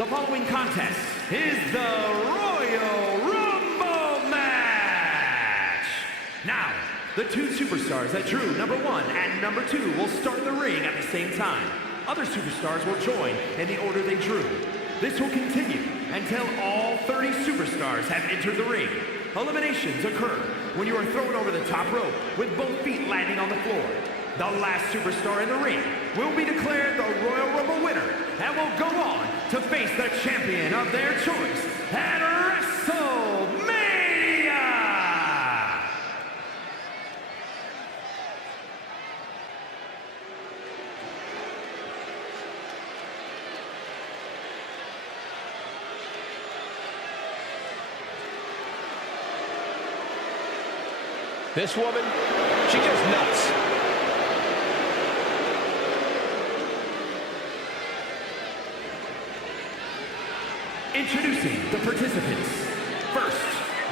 The following contest is the Royal Rumble match. Now, the two superstars that drew number 1 and number 2 will start the ring at the same time. Other superstars will join in the order they drew. This will continue until all 30 superstars have entered the ring. Eliminations occur when you are thrown over the top rope with both feet landing on the floor. The last superstar in the ring will be declared the Royal Rumble winner and will go on to face the champion of their choice at WrestleMania! This woman, she goes nuts. Introducing the participants. First,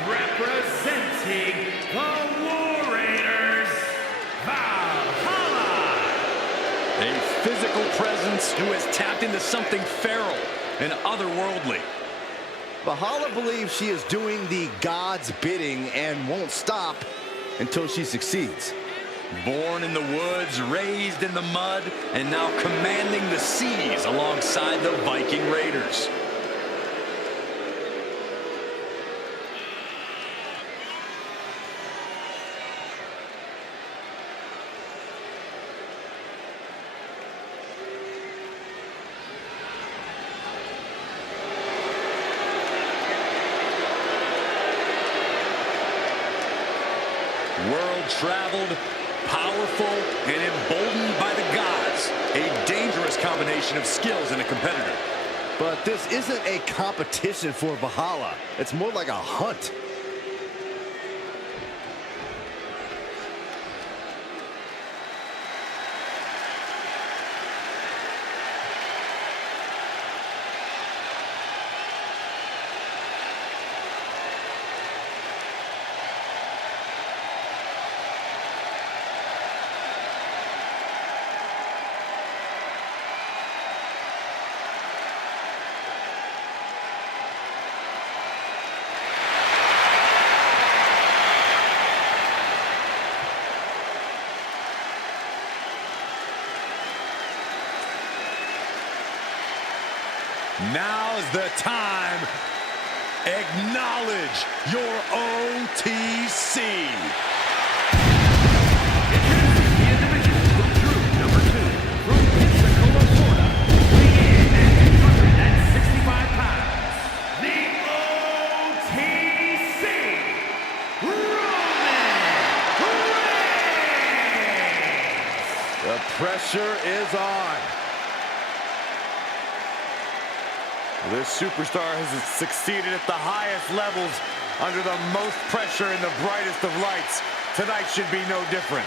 representing the War Raiders, Valhalla. A physical presence who has tapped into something feral and otherworldly. Valhalla believes she is doing the God's bidding and won't stop until she succeeds. Born in the woods, raised in the mud, and now commanding the seas alongside the Viking Raiders. World-traveled, powerful, and emboldened by the gods. A dangerous combination of skills in a competitor. But this isn't a competition for Valhalla. It's more like a hunt. Now's the time. Acknowledge your OTC. Introducing the individual who drew number 2 from Pensacola, Florida, weighing in at 265 pounds, the OTC, Roman Reigns. The pressure is on. This superstar has succeeded at the highest levels under the most pressure in the brightest of lights. Tonight should be no different.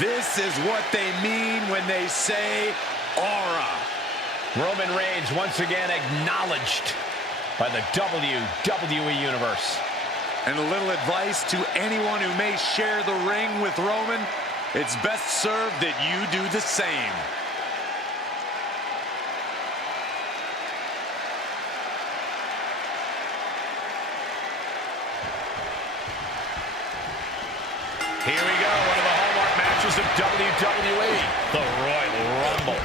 This is what they mean when they say aura. Roman Reigns once again acknowledged by the WWE Universe. And a little advice to anyone who may share the ring with Roman: it's best served that you do the same. Here we go, one of the hallmark matches of WWE, the Royal Rumble.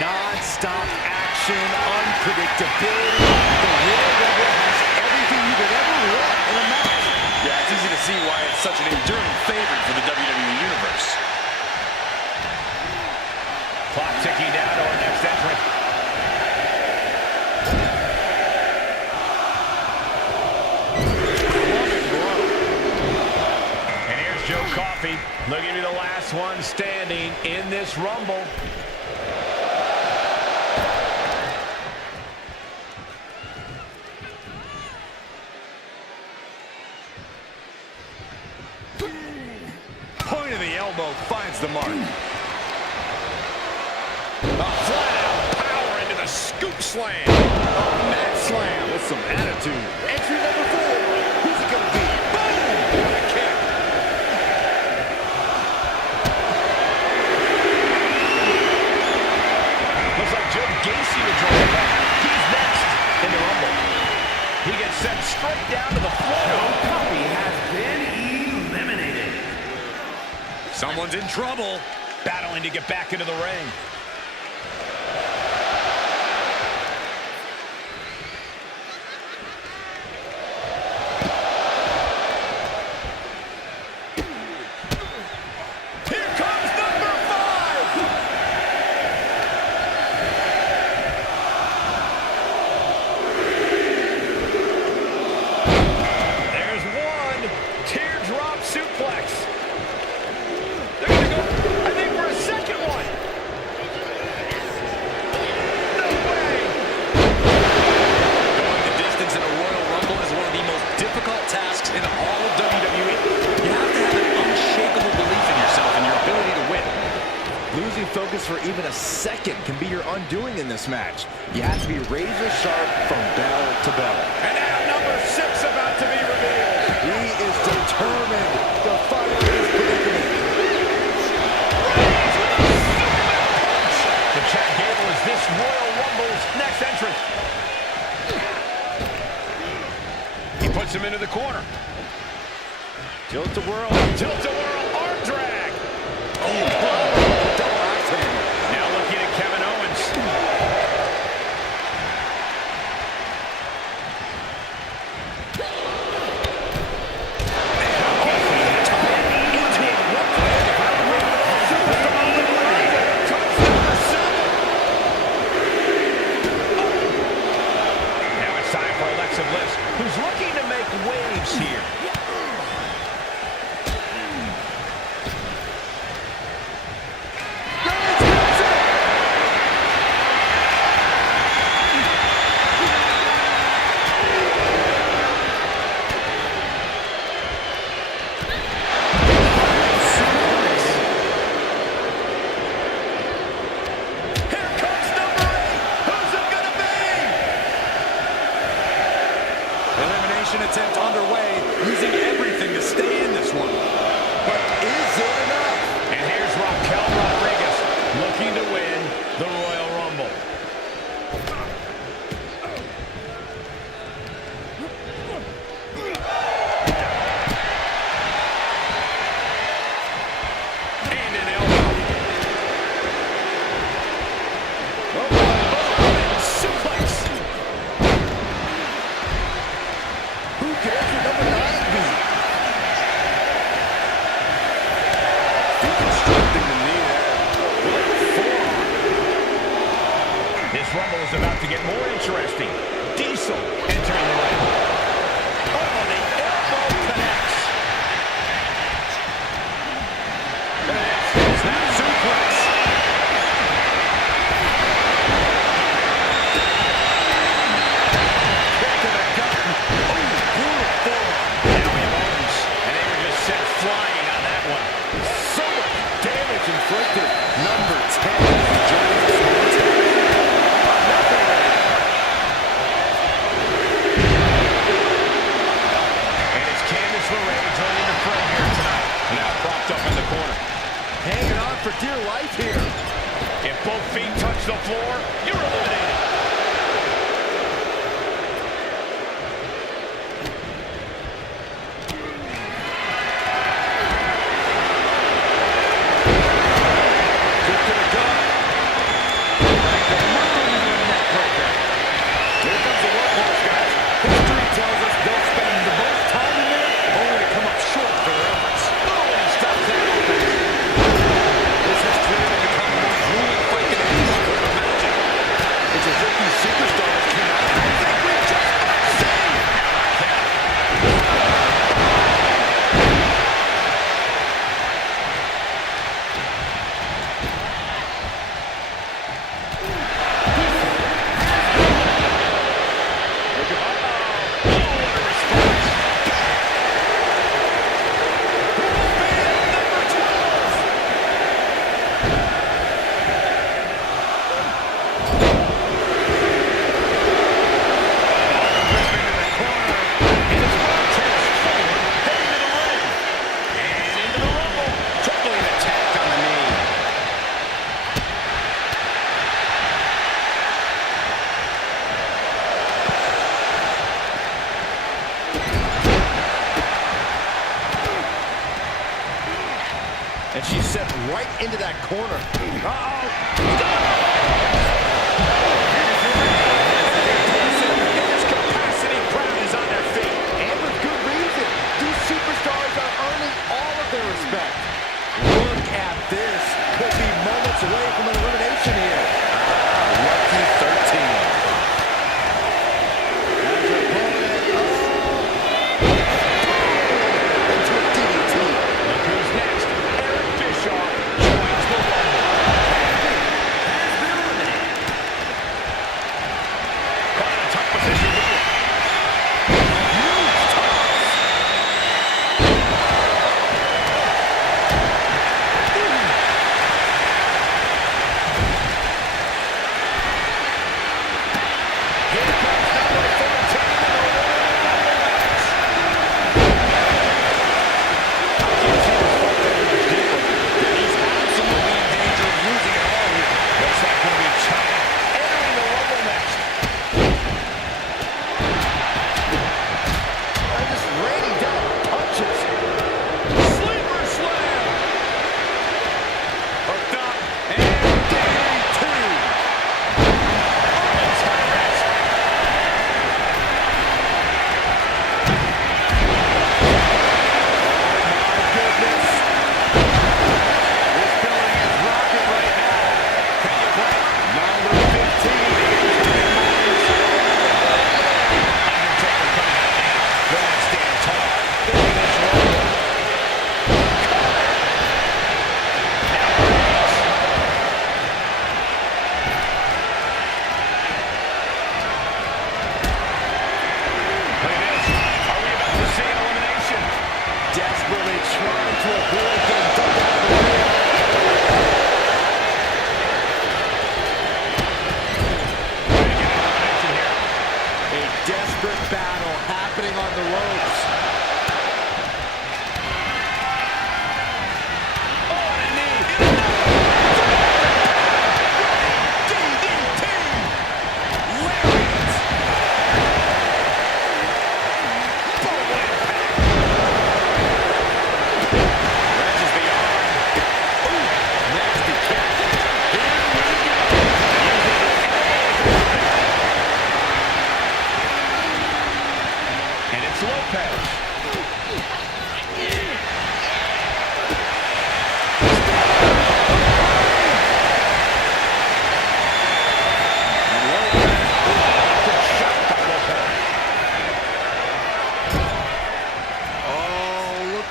Non-stop action, unpredictability. The Royal Rumble has everything you could ever want in a match. Yeah, it's easy to see why it's such an enduring favorite for the WWE Universe. Clock ticking down to our next entrant. And here's Joe Coffey, looking to be the last one standing in this Rumble. Point of the elbow finds the mark. A flat-out power into the scoop slam. Mat slam with some attitude. Entry number 4. Who's it going to be? Boom! What a kick. Looks like Joe Gacy would draw it back. He's next in the Rumble. He gets sent straight down to the floor. Coffey has been eliminated. Someone's in trouble. Battling to get back into the ring. Here comes number 5. There's one. Teardrop suplex. They're going to go, I think, for a second one. No way. Going the distance in a Royal Rumble is one of the most difficult tasks in all of WWE. You have to have an unshakable belief in yourself and your ability to win. Losing focus for even a second can be your undoing in this match. You have to be razor sharp from bell to bell. And now number 6 about to be revealed. He is determined to fight out his predicament. The Chad Gable is this Royal Rumble's next entrant. He puts him into the corner. Tilt-a-whirl. Tilt-a-whirl arm drag. Double axe handle. Now looking at Kevin Owens. Now it's time for Alexa Bliss, who's looking to make waves here. Here comes number 8. Who's it gonna be? Elimination attempt underway, using everything to stay in this one. But is it enough? And here's Raquel Rodriguez looking to win the Royal Rumble. And an elbow. Suplex. Who cares who number 9 be? Deconstructing the knee there. This Rumble is about to get more interesting. Diesel entering the ring. Oh, the elbow connects. Snap suplex. Kick to the gut. Oh, beautiful. Now we have Owens. And they were just sent flying on that one. So much damage inflicted. Number 10 joins us momentarily. And it's Candice LeRae joining the fray here tonight. Now propped up in the corner. Hanging on for dear life here. If both feet touch the floor, you're eliminated. And she's set right into that corner. This capacity crowd is on their feet. And with good reason. These superstars are earning all of their respect. Look at this. Could be moments away from an elimination here. Lucky 13.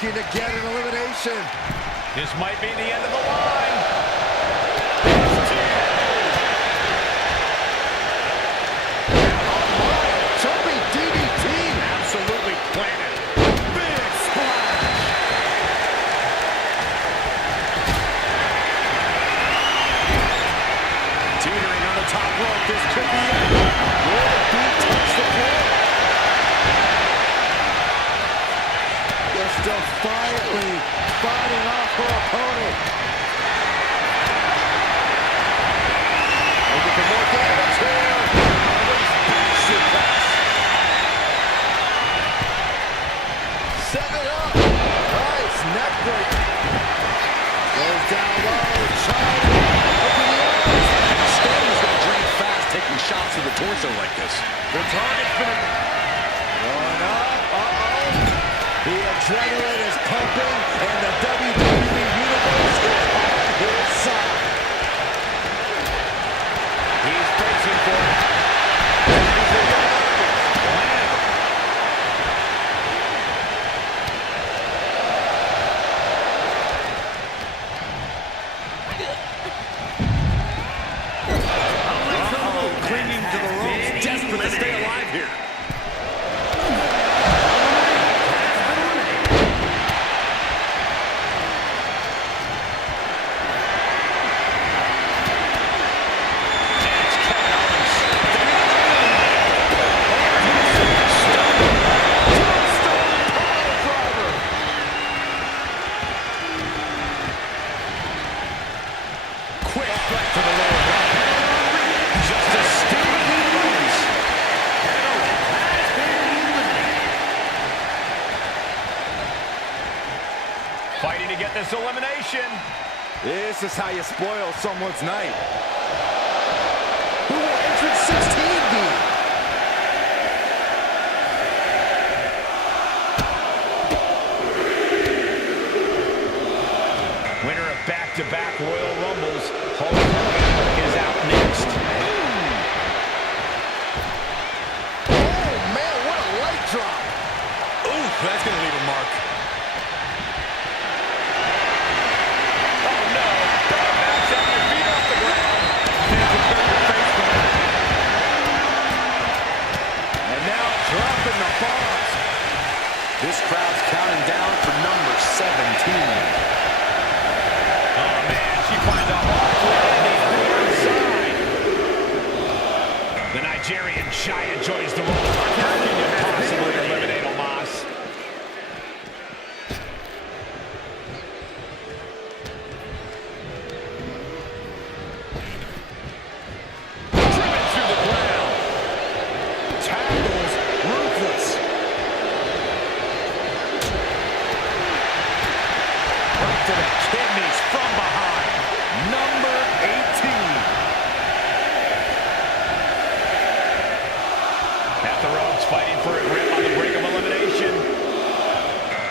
To get an elimination. This might be the end of the line. Jumping DDT. Absolutely planted. Big splash. Teetering on the top rope. This could be it. Will the feet touch the floor? Defiantly fighting off her opponent. Looking for more damage here. Suplex. Set it up. Nice neck break. Goes down low. China. Up in the arms. Stanley's going to drain fast, taking shots to the torso like this. The target's been going up. The adrenaline is pumping, and the WWE Universe is on his side. He's bracing for it. Clinging to the ropes, desperate to stay alive here. fighting to get this elimination. This is how you spoil someone's night. Who will entrance 16 be? Winner of back-to-back Royal Rumbles, Hulk Hogan is out next. Oh, man, what a leg drop. Ooh, that's going to leave a mark. Oh no! Bounce out your feet off the ground. Can't prepare your face for that. And now dropping the bombs. This crowd's counting down for number 17. Oh man, she finds a hard landing on the outside. The Nigerian giant joins the roll. How can you possibly eliminate Omos? Driven through the ground. Tackles ruthless. Right to the kidneys from behind. Number 18. At the ropes, fighting for a grip on the brink of elimination.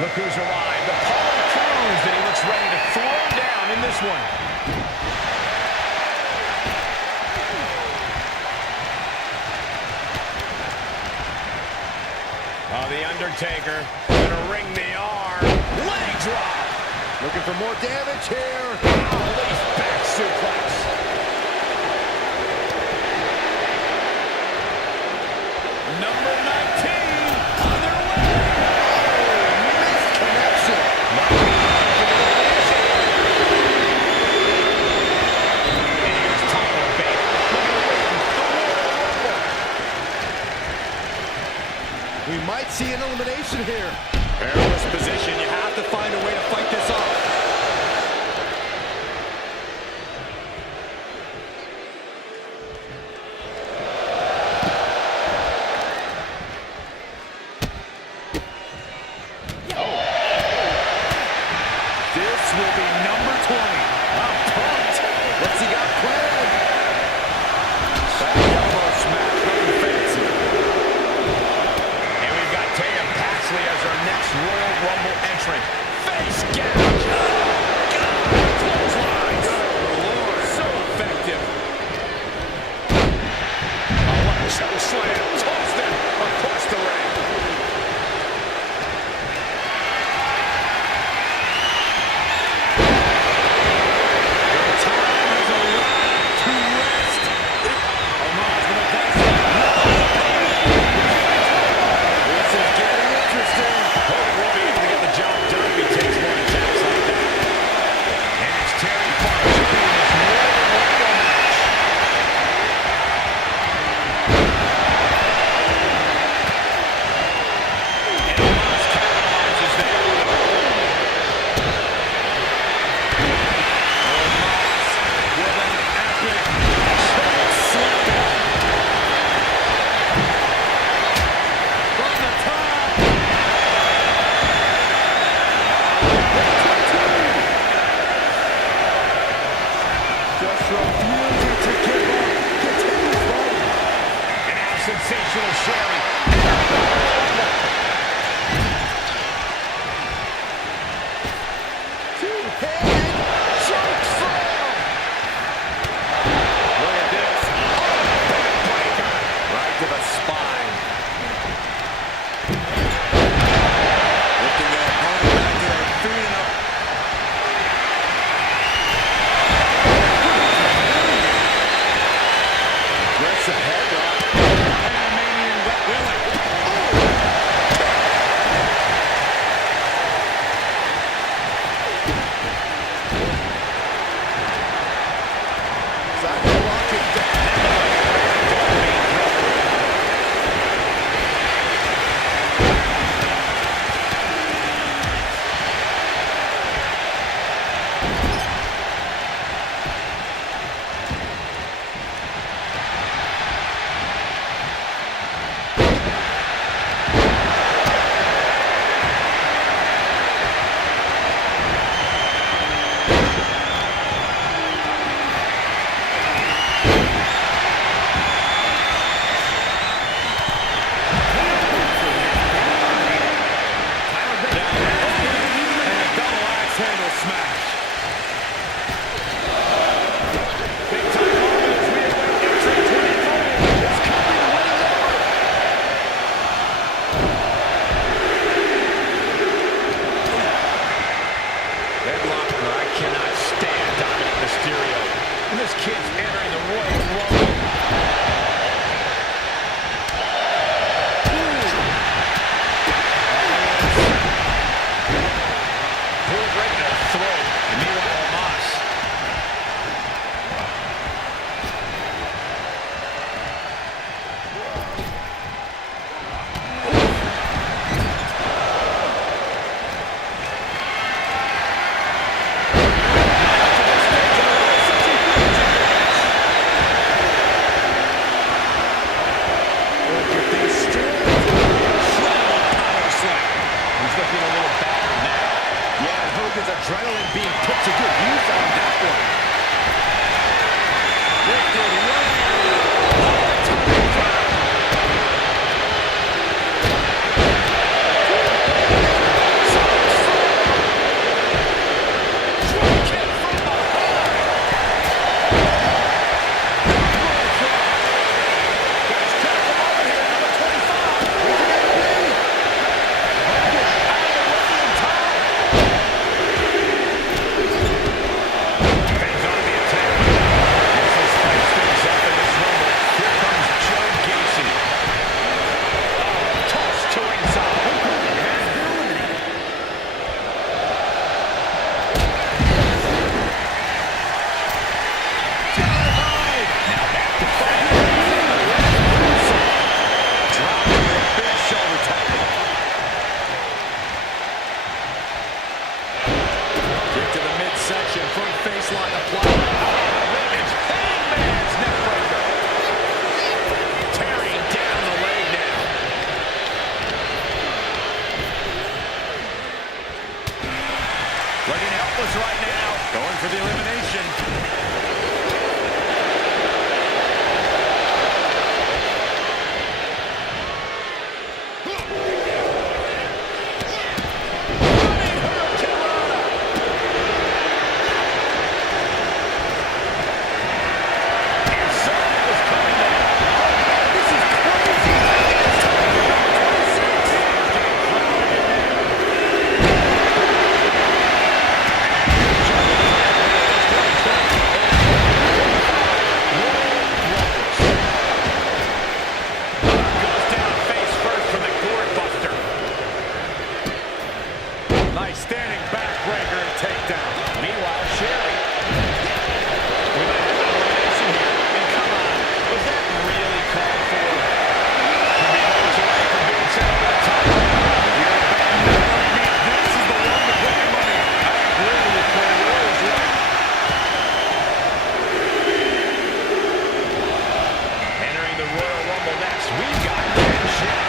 Look who's arrived. The Apollo Crews, and he looks ready to throw down in this one. Oh, The Undertaker gonna ring the arm. Leg drop. Looking for more damage here. Release back suplex. Number 19 on their way. Missed connection. And here's Tyler Bate looking to win the Royal Rumble. We might see an elimination here. Perilous position. You have to find a way to fight this off. This will be number 20. I'm pumped. What's he got planned? Back elbow smash, nothing fancy. And we've got Tatum Paxley as our next Royal Rumble entrant. Face gouge. Clothesline. Good Lord. So effective. A left choke slam. Tossed him across the ring. This is getting interesting. Hogan will be able to get the job done if he takes more attacks like Hogan's adrenaline being put to good use on that one. Lifted right right now, going for the elimination. Standing backbreaker and takedown. Meanwhile, Sherry. We might have an elimination here. And come on, was that really called for? Could be moments away from being sent over the top. You're a bad man. This is the one to put your money on. I agree with you, Cole. You're always right. Entering the Royal Rumble next, we've got Sherry.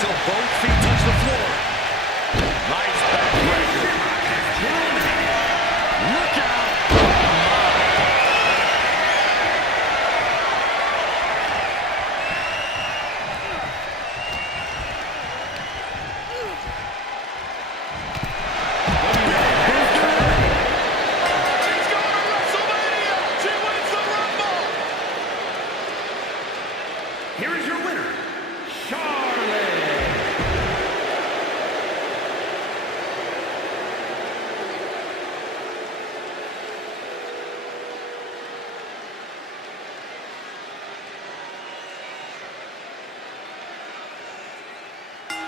till both feet touch the floor. Nice backbreaker. Look out! She's going to WrestleMania. She wins the Rumble. Here is your winner, Charlotte.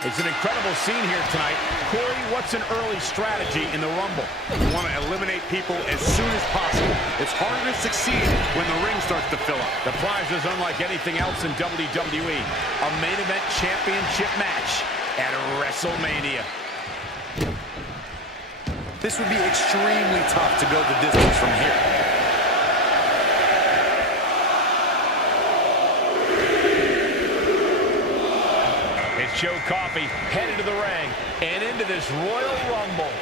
It's an incredible scene here tonight. Corey, what's an early strategy in the Rumble? You want to eliminate people as soon as possible. It's harder to succeed when the ring starts to fill up. The prize is unlike anything else in WWE. A main event championship match at WrestleMania. This would be extremely tough to go the distance from here. It's Joe Coffey headed to the ring and into this Royal Rumble.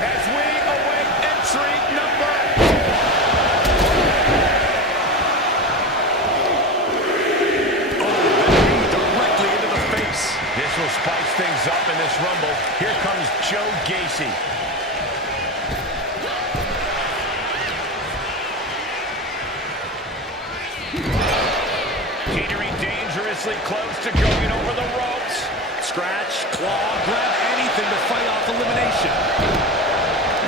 As we await entry number... Directly into the face. This will spice things up in this Rumble. Here comes Joe Gacy. Teetering dangerously close to going over the ropes. Scratch, claw, grab anything to fight off elimination.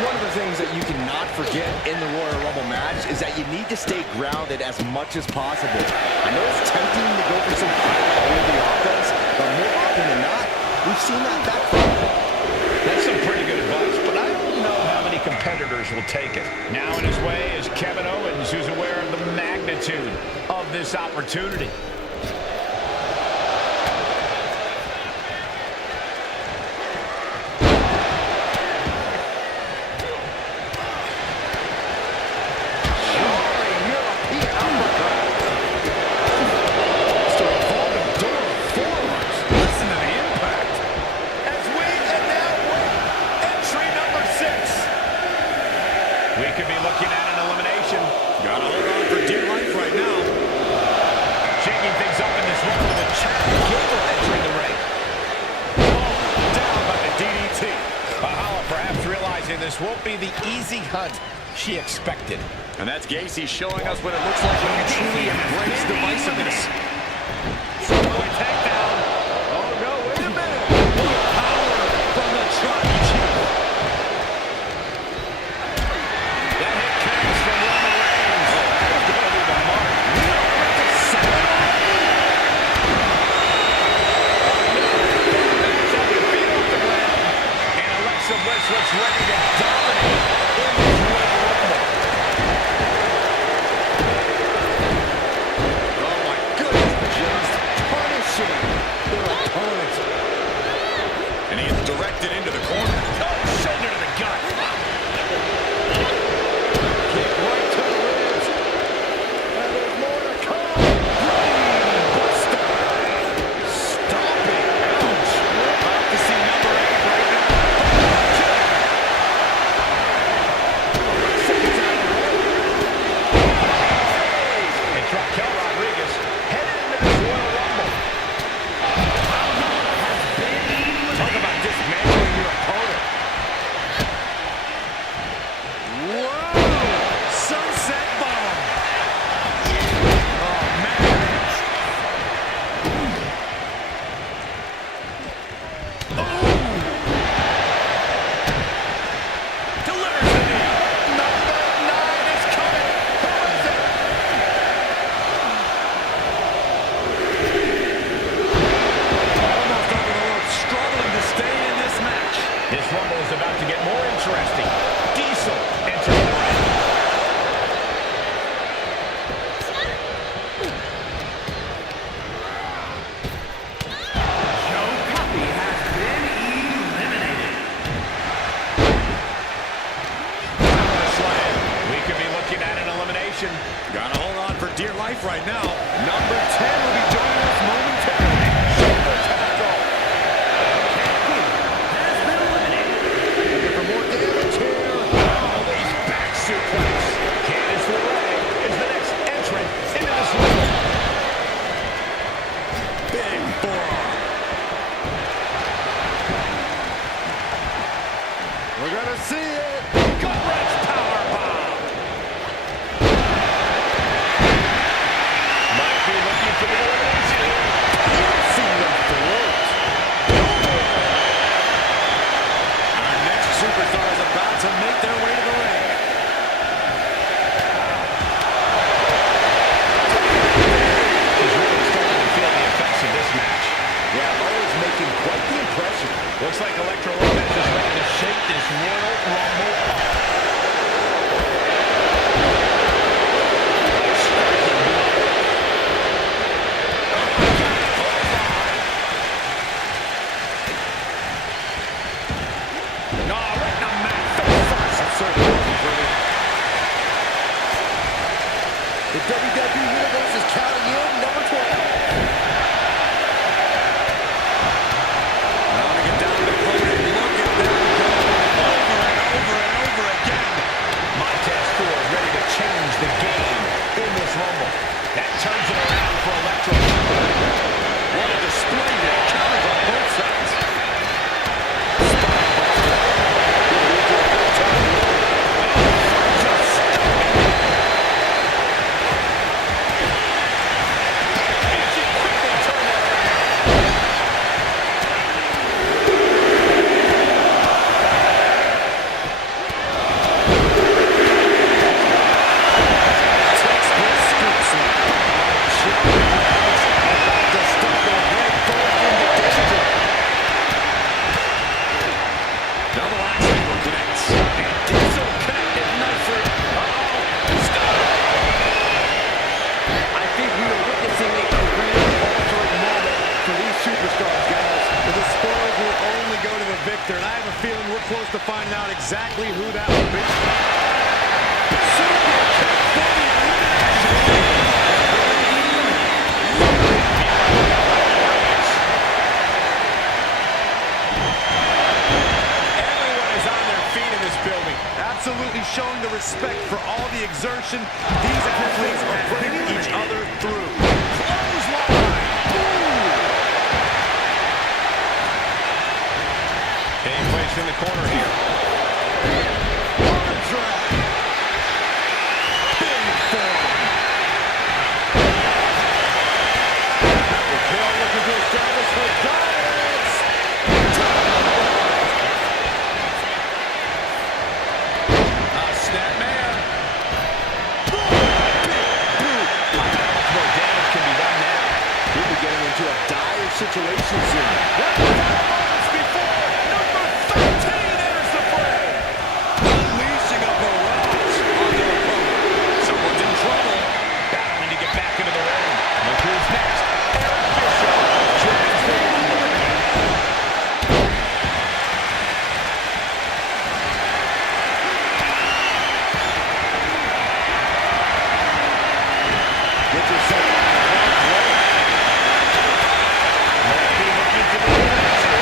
One of the things that you cannot forget in the Royal Rumble match is that you need to stay grounded as much as possible. I know it's tempting to go for some high-level offense, but more often than not, we've seen that backfire. That's some pretty good advice, but I don't know how many competitors will take it. Now in his way is Kevin Owens, who's aware of the magnitude of this opportunity. Listen to the impact. As we and now win entry number 6. We could be looking at an elimination. Gotta hold on for dear life right now. Shaking things up in this one with a Chad Gable entering the ring. Down by the DDT. Valhalla perhaps realizing this won't be the easy hunt she expected. And that's Gacy showing us what it looks like when you truly embrace divisiveness. Takedown. Oh no, wait a minute. Power from the Tribal Chief. That hit comes from Roman Reigns. That was going to be the mark. And Alexa Bliss looks ready to dominate in this Royal Rumble. Oh my goodness, just punishing. Gotta hold on for dear life right now. Number 10 will be joining us momentarily. Shoulder tackle. Has been eliminated. Looking for more damage here. Oh, he's back suplex. Candice LeRae is the next entrant into this ring. Big forearm. We're gonna see it. Gut-wrench powerbomb. Might be looking for the elimination here. See the throat. Our next superstar is about to make their way to the ring. He's really starting to feel the effects of this match. Yeah, always making quite the impression. Looks like Electro Lopez is ready to shake this Royal Rumble up. The WWE Universe is counting in number 12. Mounting it down to the opponent. Look at them go over and over and over again. Montez Ford ready to change the game in this Rumble. That turns it around for Electro. What a display of counters on both sides. And I have a feeling we're close to finding out exactly who that will be. Super kick for the Everyone is on their feet in this building. absolutely showing the respect for all the exertion these athletes are putting each other through. Clothesline. Being placed in the corner here. Arm drag. Big forearm. Raquel looking to establish her dominance. Snap man. Much more damage can be done now. We'll be getting into a dire situation soon. Moments before number 13 enters the fray. Unleashing a barrage on their opponent. Someone's in trouble. Battling to get back into the ring. Look who's next. Eric Bischoff joins the Rumble. Get yourself on the front row. Might be looking for the elimination.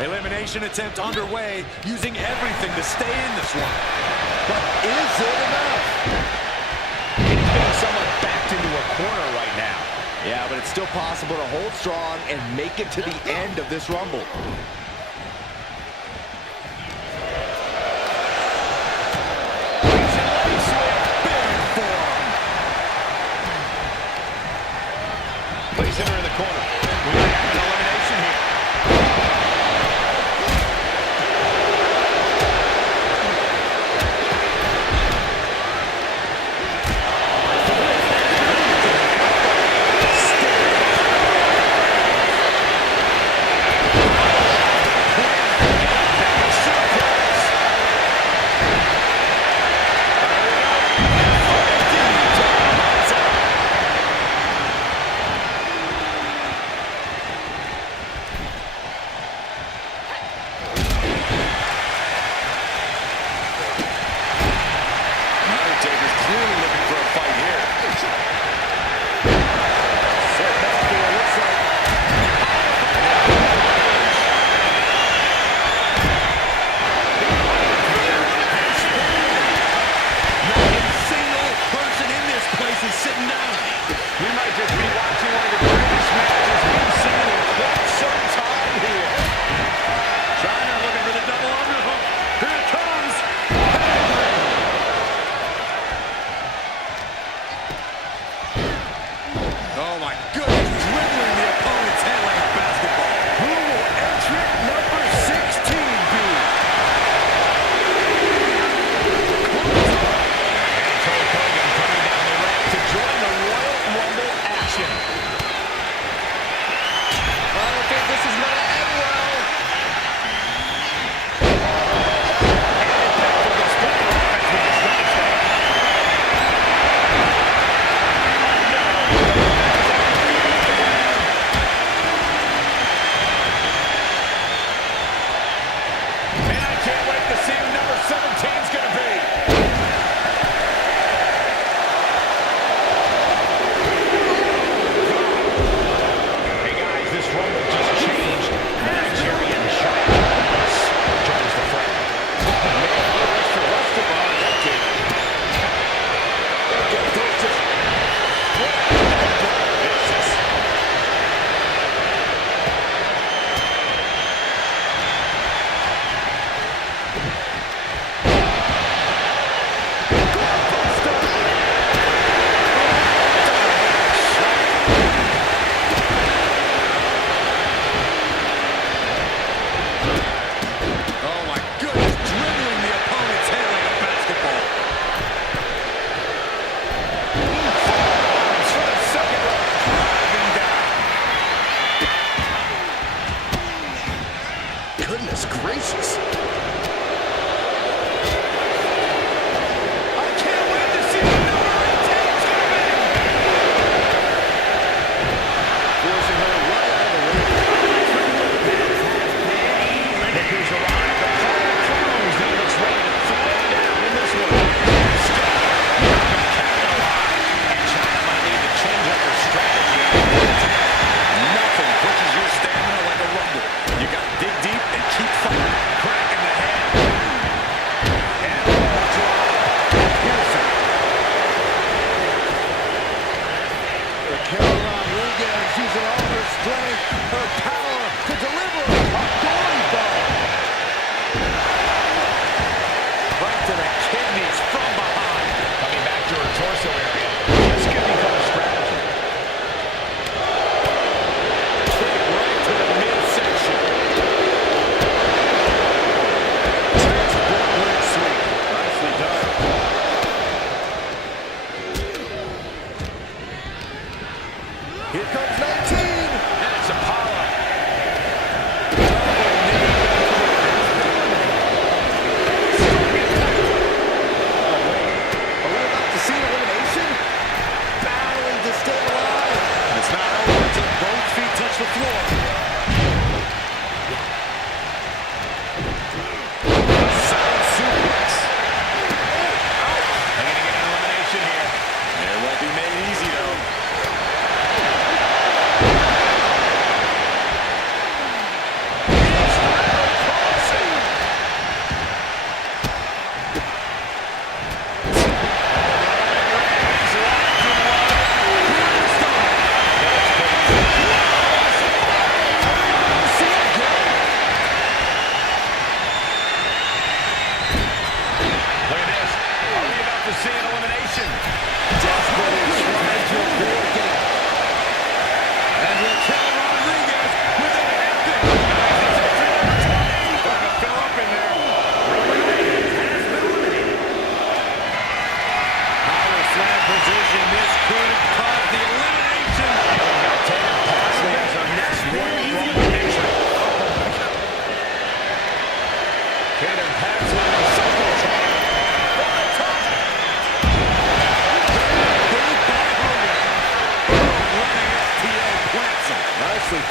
Elimination attempt underway, using everything to stay in this one. But is it enough? He's being somewhat backed into a corner right now. Yeah, but it's still possible to hold strong and make it to the end of this Rumble. Placing her in the corner. We might have an elimination here. Goodness gracious. Here comes 19. And it's Apollo.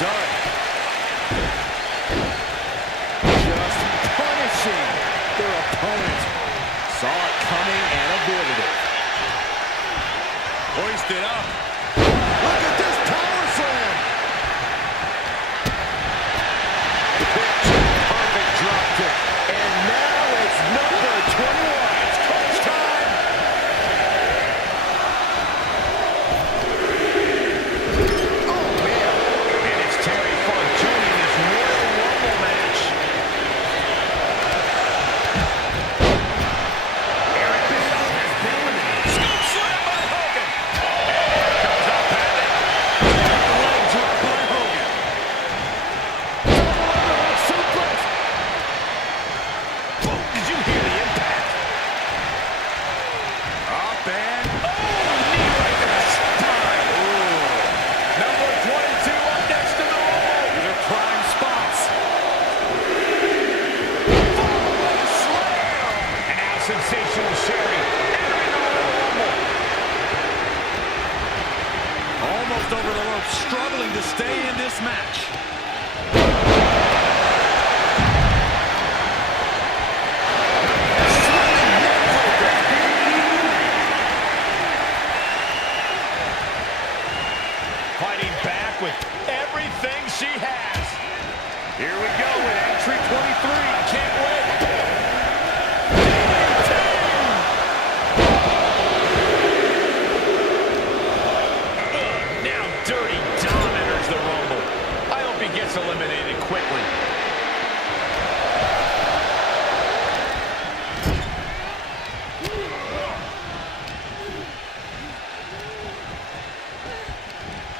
done. Just punishing their opponent. Saw it coming and avoided it. Hoisted up. Look at this power slam. Picture perfect drop kick. And now it's number 21. It's crunch time. Oh, man. And it's Terry Funk joining this Royal Rumble match. Eric Bischoff has been eliminated. Scoop slam by Hogan. And here comes up at it. Leg drop by Hogan. Double overhead suplex. Whoa, did you hear the impact? Up and Knee right to the spine. Number 22 up next to the Rumble. these are prime spots. And now sensational Sherry entering the Royal Rumble. Almost over the rope, struggling to stay in this match. Fighting back with everything she has. Here we go with entry 23. I can't wait. Now Dirty Dom enters the Rumble. I hope he gets eliminated quickly.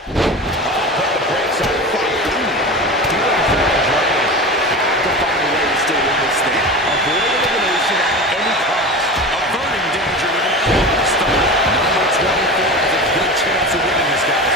Put the brakes on Funk. Have to find a way to stay in this thing. Avoid elimination at any cost. Averting danger with an elbow stop. Number 24 has a good chance of winning this, guys.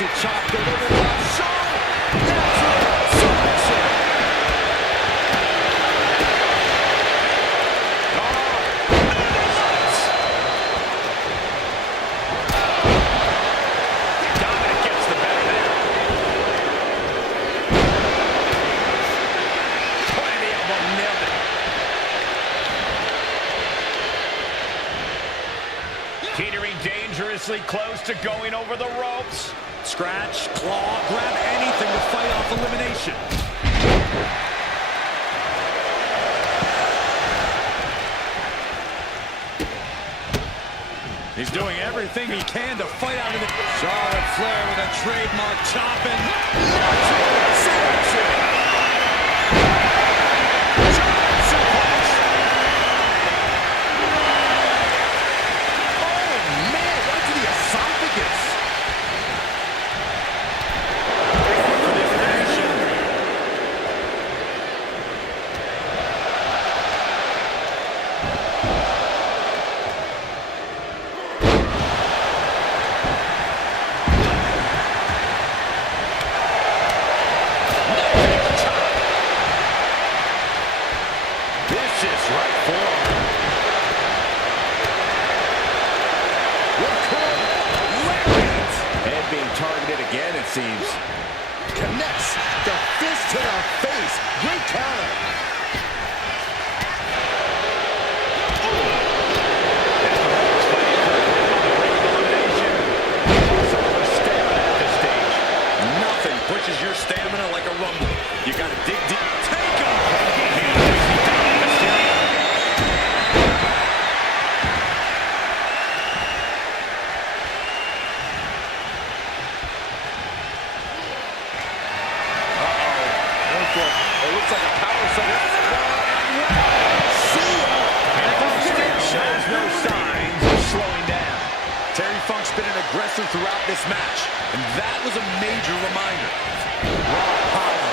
Twisted chop delivered by Charlotte. Natural submission. Dominic gets the better there. Point of the elbow, nailed it. Teetering dangerously close to going over the ropes. Scratch, claw, grab anything to fight off elimination. He's doing everything he can to fight out of the... Charlotte Flair with a trademark chopping. Natural selection. Charlotte suplex. Oh, man, right to the esophagus. For this nation. Vicious right forearm. Lariat. Head being targeted again, it seems. Connects the fist to the face. Great counter. Nothing pushes your stamina like a rumble. You gotta dig deep. Take him! It looks like a power center. See ya. And still shows no signs of slowing down. Terry Funk's been an aggressor throughout this match, and that was a major reminder. Raw power.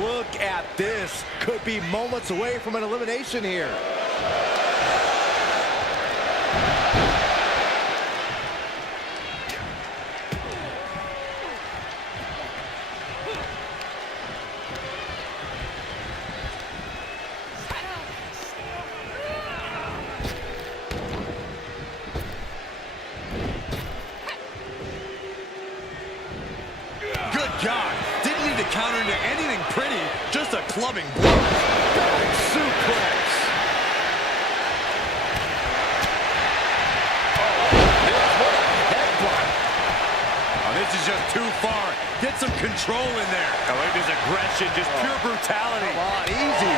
Look at this. Could be moments away from an elimination here. Good God. Didn't need to counter into anything pretty, just a clubbing blow. Back suplex. Oh, this is just too far. Get some control in there. I like this aggression, just pure brutality. Come on, easy.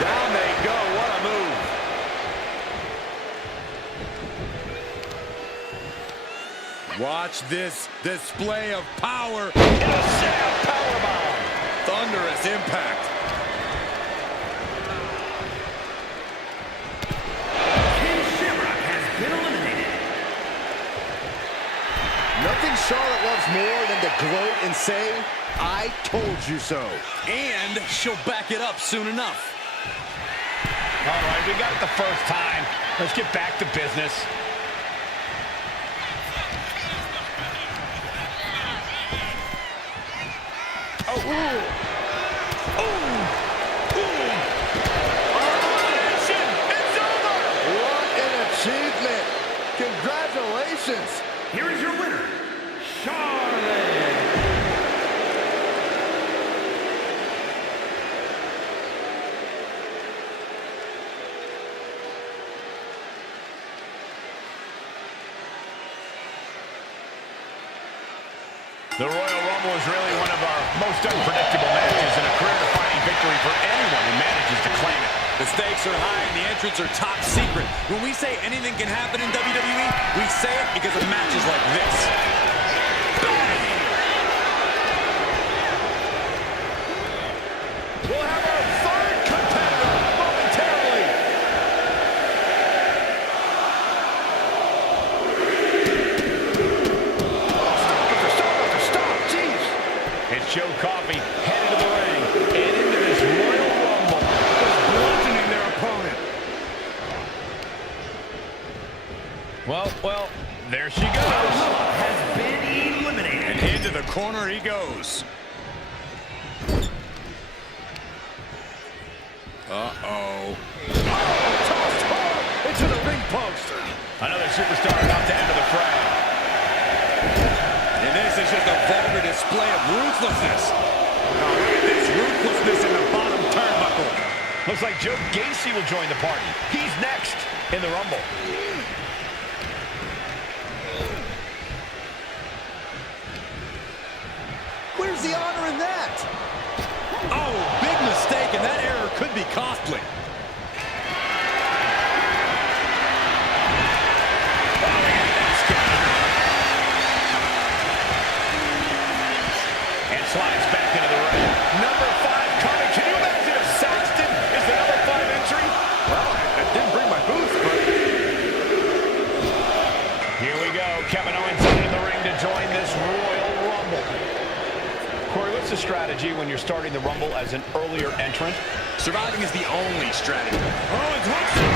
Down they go. What a move. Watch this display of power. Powerbomb. Thunderous impact. Ken Shamrock has been eliminated. Nothing Charlotte loves more than to gloat and say, I told you so. And she'll back it up soon enough. All right, we got it the first time. Let's get back to business. Oh, ooh. It's over! What an achievement. Congratulations. Here is your winner, Charlotte. The Royal Rumble is really one of our most unpredictable matches and a career-defining victory for anyone who manages to claim it. The stakes are high and the entrants are top secret. When we say anything can happen in WWE, we say it because of matches like this. We'll have our third competitor momentarily. It's Joe Coffey headed to the ring and into this Royal Rumble. Just bludgeoning their opponent. Well, there she goes. Has been eliminated. And into the corner he goes. Uh-oh. Tossed hard into the ring post. Another superstar about to enter the fray. And this is just a vulgar display of ruthlessness. Now look at this ruthlessness in the bottom turnbuckle. Looks like Joe Gacy will join the party. He's next in the Rumble. Where's the honor in that? Oh, big mistake, and that error could be costly. And slides back into the ring. Number 5 coming. Can you imagine if Saxton is the number 5 entry? Well, I didn't bring my boots, but... Here we go. Kevin Owens out in the ring to join this Royal Rumble. Corey, what's the strategy when you're starting the Rumble as an earlier entrant? surviving is the only strategy. Owens hooks it.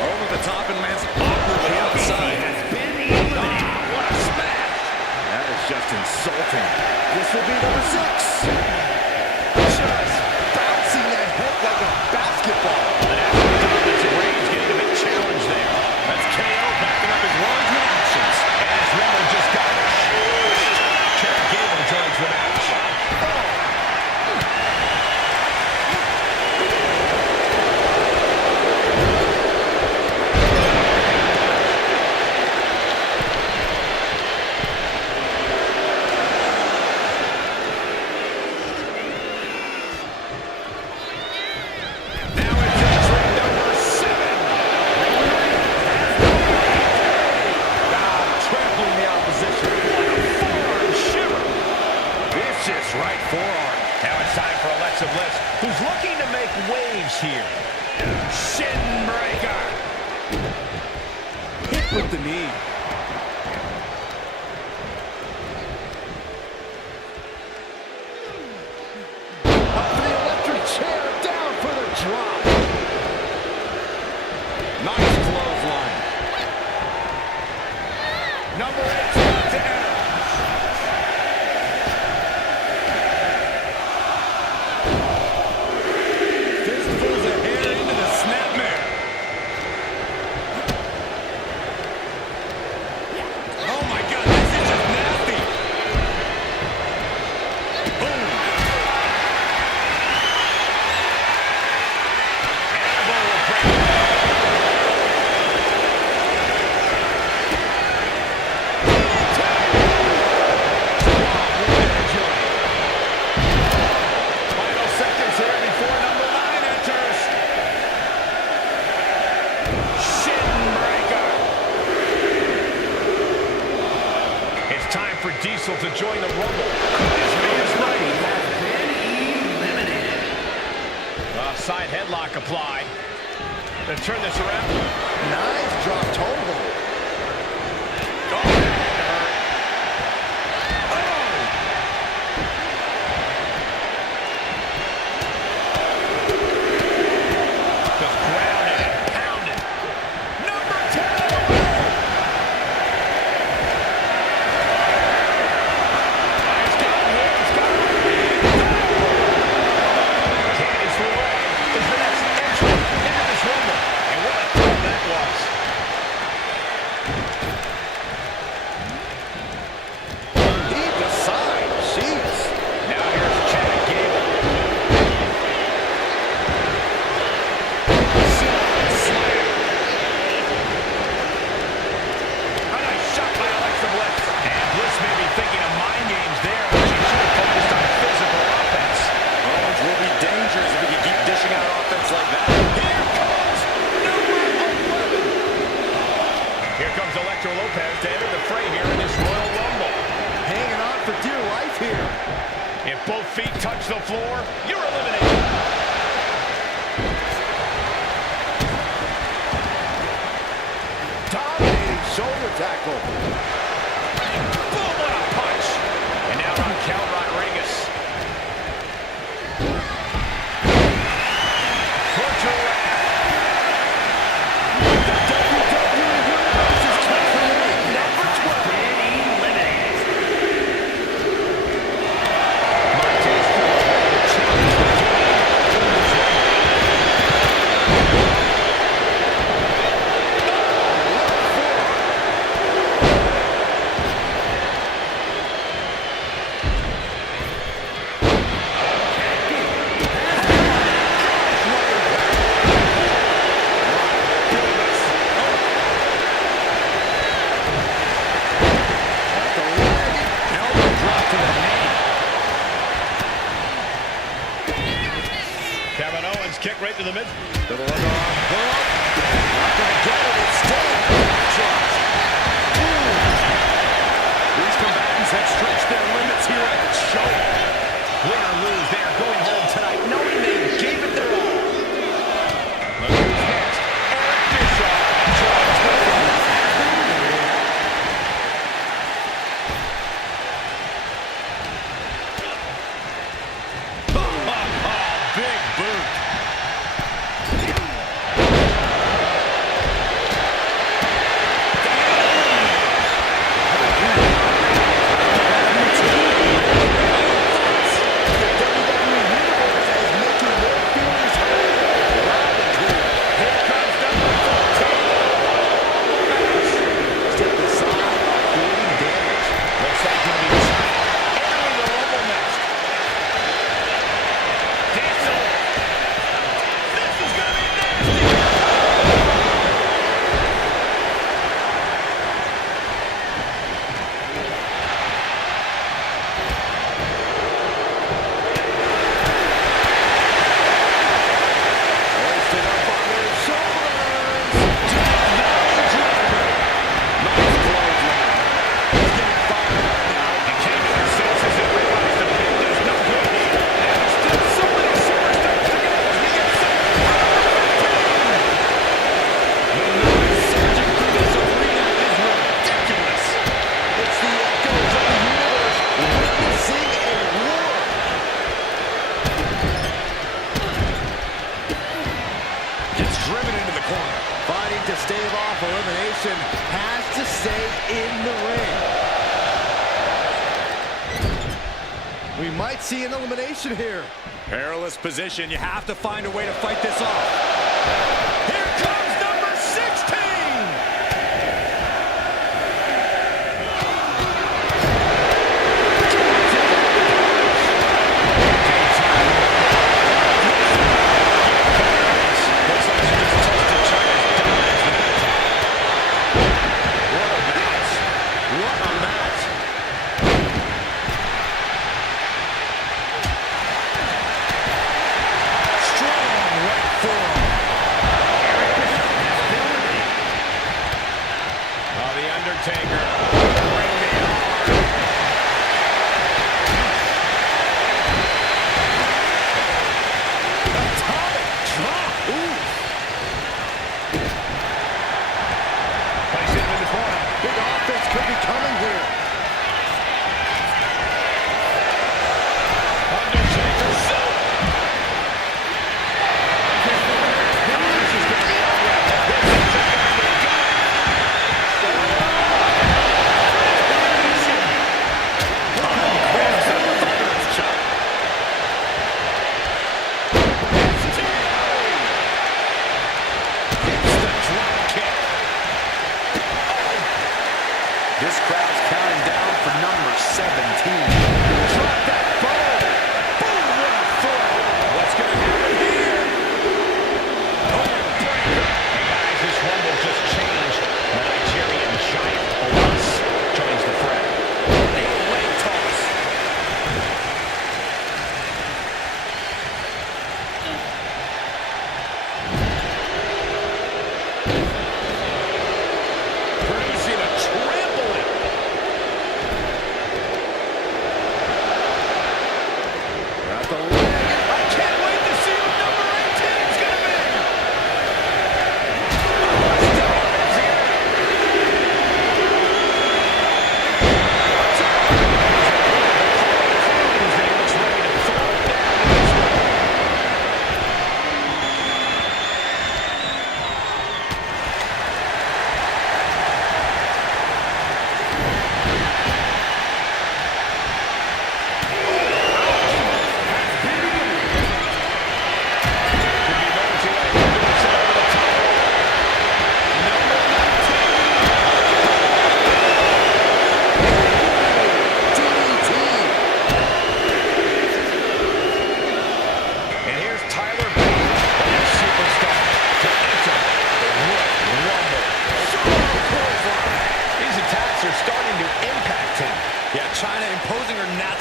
Over the top and lands awkwardly outside. What a smash! That is just insulting. This will be number 6. Just bouncing that hook like a basketball. The national dominance of Reigns getting a bit challenged there. That's KO backing up his words with actions. And his Rumble just got shushed. Chad Gable joins the match. Who's looking to make waves here. Shin breaker. Hit with the knee. Up for the electric chair, down for the drop. Nice clothesline. Number 8 about to enter. Fistfuls of hair into the snapmare. Oh my God, this is just nasty. Boom. Elbow will break. Final seconds here before number 9 enters. Shin breaker. It's time for Diesel to join the Rumble. This man's ready. Side headlock applied. Let's turn this around. Nice drop toe hold. Just grounded and pounded. Number 10. He's got him. He's got him. Candice LeRae is the next entrant into this Rumble. And what a throw that was. Deep to side. Jeez. Now here's Chad Gable. A nice shot by Alexa Bliss. And Bliss may be thinking of mind games there, but she should have focused on physical offense. Owens will be dangerous if he can keep dishing out offense like that. Here comes number 11. Here comes Electra Lopez to enter the fray here in this Royal Rumble. Hanging on for dear life here. If both feet touch the floor, you're eliminated. Dominating shoulder tackle. Boom, what a punch. And now Raquel Rodriguez. Put your The WWE Universe is confirming number 12. Eliminated. Montez Ford challenge. Elbow drop to the knee. Kevin Owens kick right to the mid. Double underarm pull. Not gonna get it. It's still a shot. These combatants have stretched their limits here at the show. Win or lose, they are going home tonight knowing they gave it their all. Look who's next. Eric Bischoff joins the ring. Big boot. Looks like he'll be entering the Rumble next. Diesel. This is going to be nasty. Hoisted up on their shoulders. Nice clothesline. He's getting fired up now. He came to his senses and realized the pin does no good here. And there's still so many superstars to go as we get set for The noise surging through this arena is ridiculous. It's the echoes of the universe witnessing a war. Gets driven into the corner. Fighting to stave off elimination, has to stay in the ring. We might see an elimination here. Perilous position. You have to find a way to fight this off. Here comes number 16. Looks like she just tested China's dominance with that attack. What a match. What a match. Strong right forearm. Oh, the Undertaker. Bring me on. Atomic drop. Ooh. Place him in the corner. Big offense could be coming here. Undertaker suit. This is going to be ugly. This is a ugly guy. This crowd's counting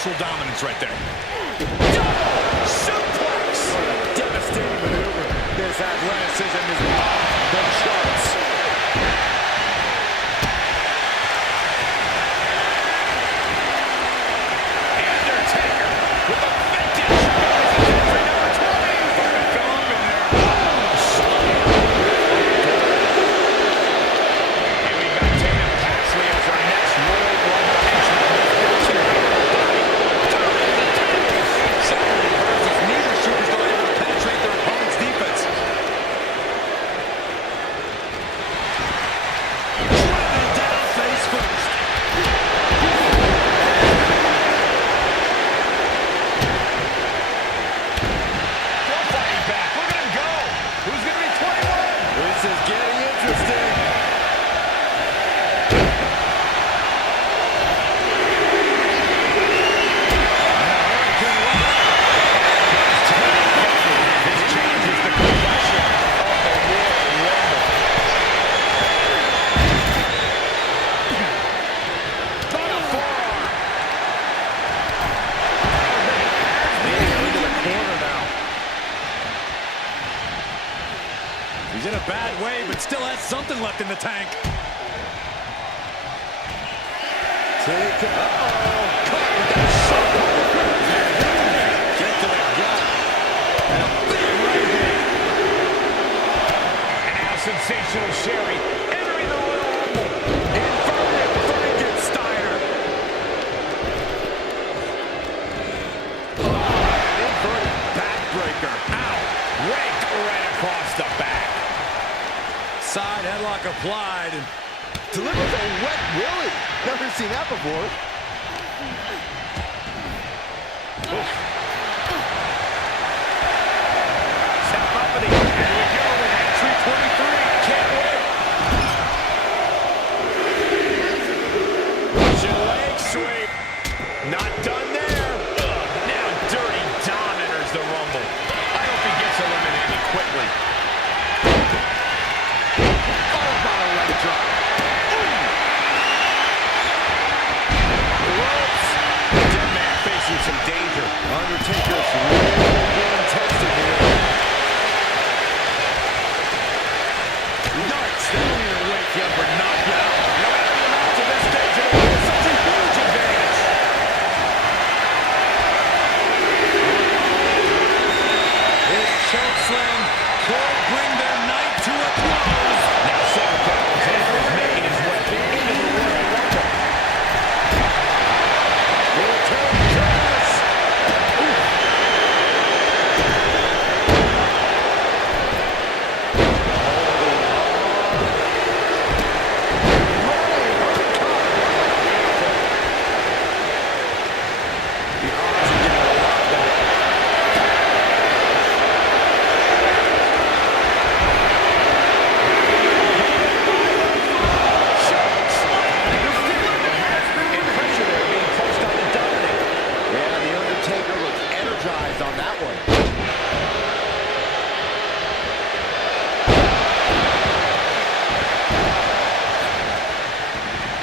natural dominance right there. Double suplex! What a devastating maneuver. This athleticism is off the charts. Undertaker with a vintage entry number 20. Fell up in there. And we got Tatum Paxley as our next World Rumble Second reverses. Neither superstar able to penetrate their opponent's defense. Driven down face first. Still fighting back. Look at him go. Who's going to be 21? This is getting interesting. This changes the complexion of the Royal Rumble. On a forearm. Leading into the corner now. He's in a bad way, but still has something left in the tank. Take it. Uh-oh. Caught with that shoulder. Get to the gut. And a big right hand. And now sensational Sherry entering the Royal Rumble. Inverted Frankensteiner. An inverted backbreaker. Ow. Rake right across the back. Side headlock applied and delivers a wet willy. Never seen that before. Step up and here we go with entry 23. Can't wait. Russian leg sweep. Not done there. Ugh, now Dirty Dom enters the Rumble. I hope he gets eliminated quickly. Followed by a leg drop. Dead man facing some danger. Undertaker's really being tested here. Yikes, they don't even wake you up or knock you out. No matter the amount of this stage, it is such a huge advantage. This choke slam could bring their night to a close. Now Seth Rollins is making his way into the Royal Rumble. Return Curtis. The odds are getting a lot better. And pressure there being forced on the Dominic. Yeah, the Undertaker looks energized on that one.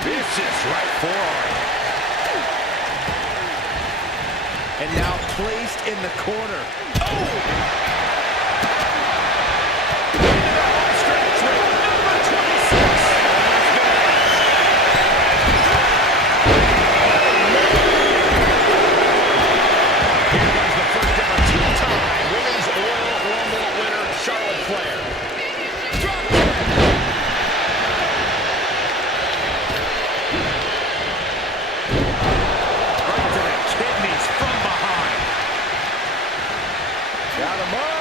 Vicious right forearm. And now placed in the corner. Right to the kidneys from behind. Got him up.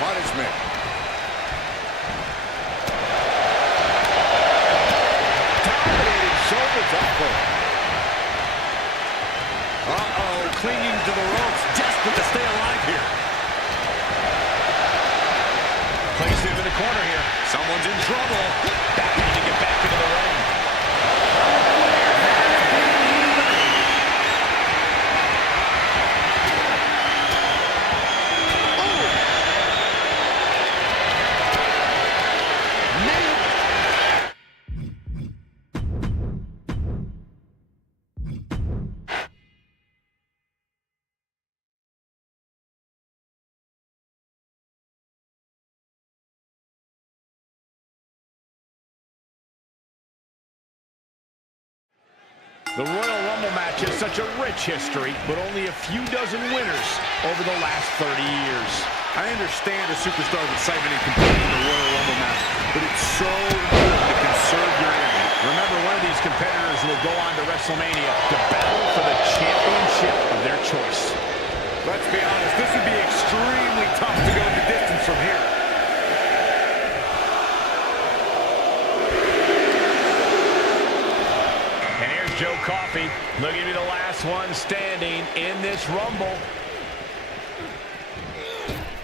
punishment. Dominating shoulders upward. Uh-oh, clinging to the ropes, desperate to stay alive here. Placed into the corner here. Someone's in trouble. Batman to get back into the ring. The Royal Rumble match has such a rich history, but only a few dozen winners over the last 30 years. I understand a superstar's excitement in competing in the Royal Rumble match, but it's so important to conserve your energy. Remember, one of these competitors will go on to WrestleMania to battle for the championship of their choice. Let's be honest, this would be extremely tough to go the distance from here. Joe Coffey looking to be the last one standing in this Rumble.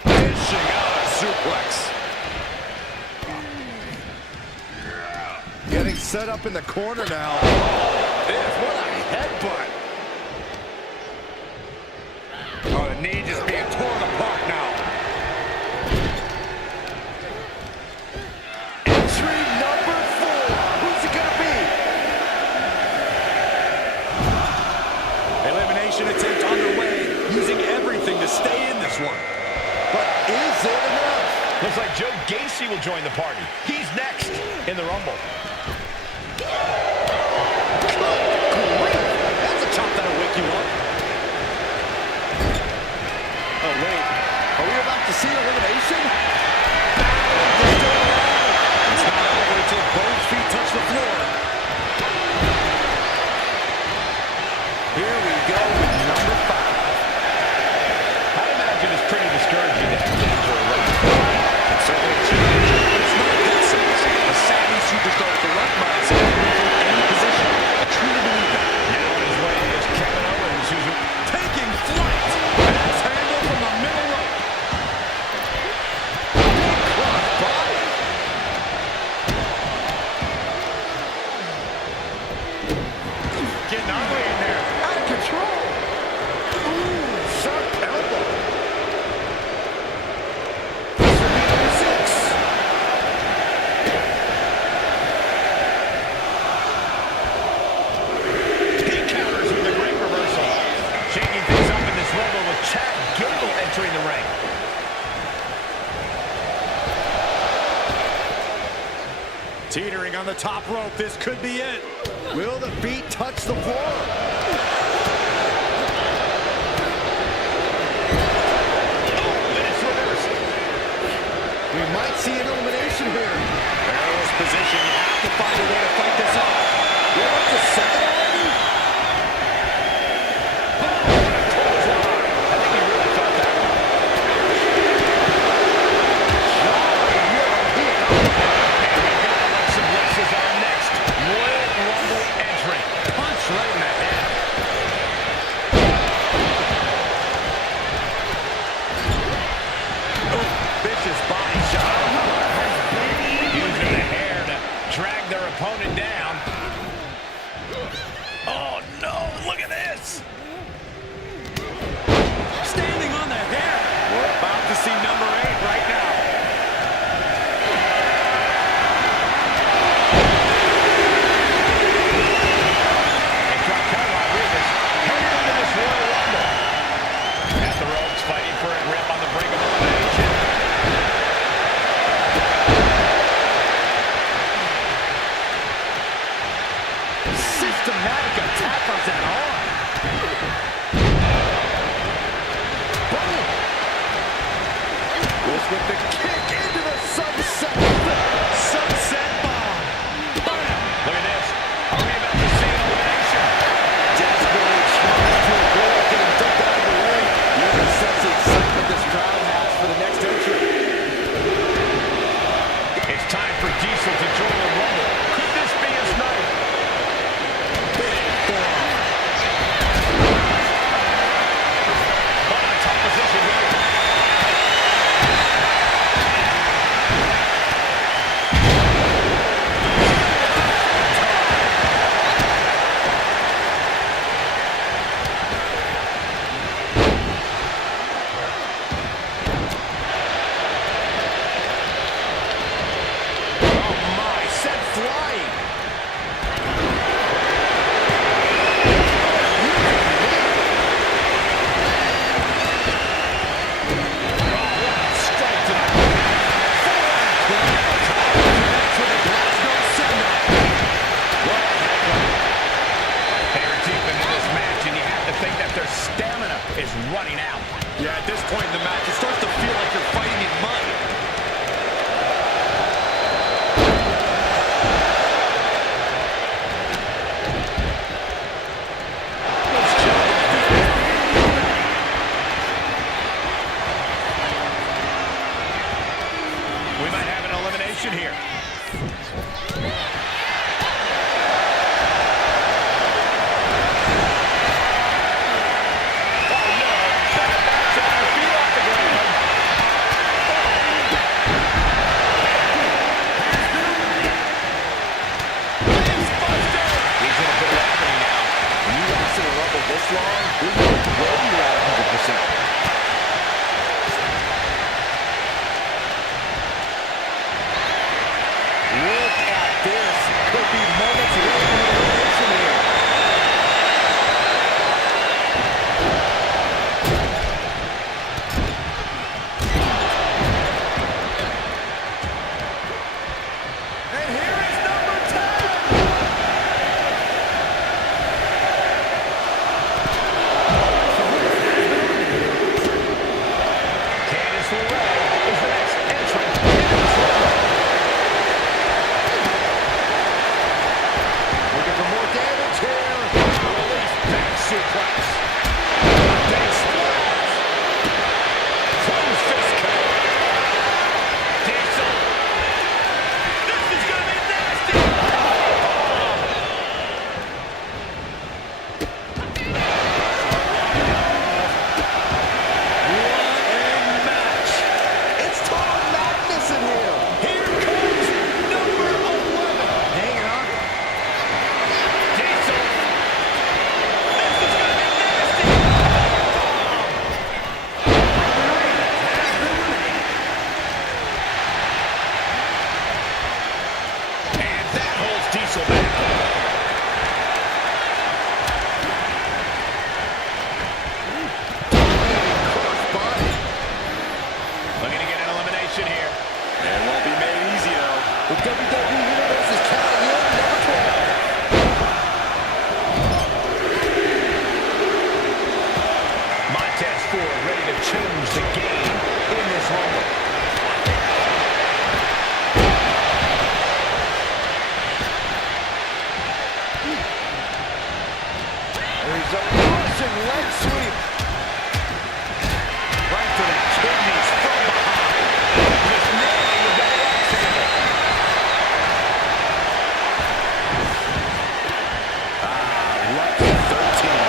Dishing out a suplex. Getting set up in the corner now. What a headbutt. Oh, the knee just being torn apart now. Entry number 4. Who's it gonna be? Elimination attempt underway, using everything to stay in this one. But is it enough? Looks like Joe Gacy will join the party. He's next in the Rumble. Good grief. That's a chop that'll wake you up. Oh, wait. Are we about to see elimination? It's not over until both feet touch the floor. Here we go with number 5. I imagine it's pretty discouraging to have to enter a race. It's certainly a challenge, but it's not that serious. A savvy superstar with the right mindset can move from any position. I truly believe that. Now on his way is Kevin Owens, who's Taking flight. Axe handle from the middle rope. Big cross body. getting ugly in there. Out of control. Ooh, sharp elbow. This will be number 6. He counters with a great reversal. Shaking things up in this Rumble with Chad Gable entering the ring. Teetering on the top rope. This could be it. Will the feet touch the floor? It's reversed. We might see an elimination here. Perilous position. You have to find a way to fight this off. You're up to 7 already? I think he really felt that one. Alexa Bliss is our next Royal Rumble entrant. Punch right in the head. Oh, vicious body shot. Using the hair to drag their opponent down. Oh no, look at this. Standing on the hair. We're about to see number 8 right now. And Raquel Rodriguez headed into this Royal Rumble. At the ropes, fighting for a grip on the brink of elimination. Systematic attack on that arm. Boom. This with the kick into the sunset. Sunset bomb. Bam. Look at this. Are we about to see an elimination? Desperately trying to avoid getting dumped out of the ring. You can sense the excitement this crowd has for the next entry. We might have an elimination here. This long, we will be at 100%. Look at this. Could be moments away from elimination here. And here is number 4 ready to change the game in this Rumble. There's a crushing leg sweep. Right to the kidneys from behind. Just nailing the double axe handle. Lucky 13.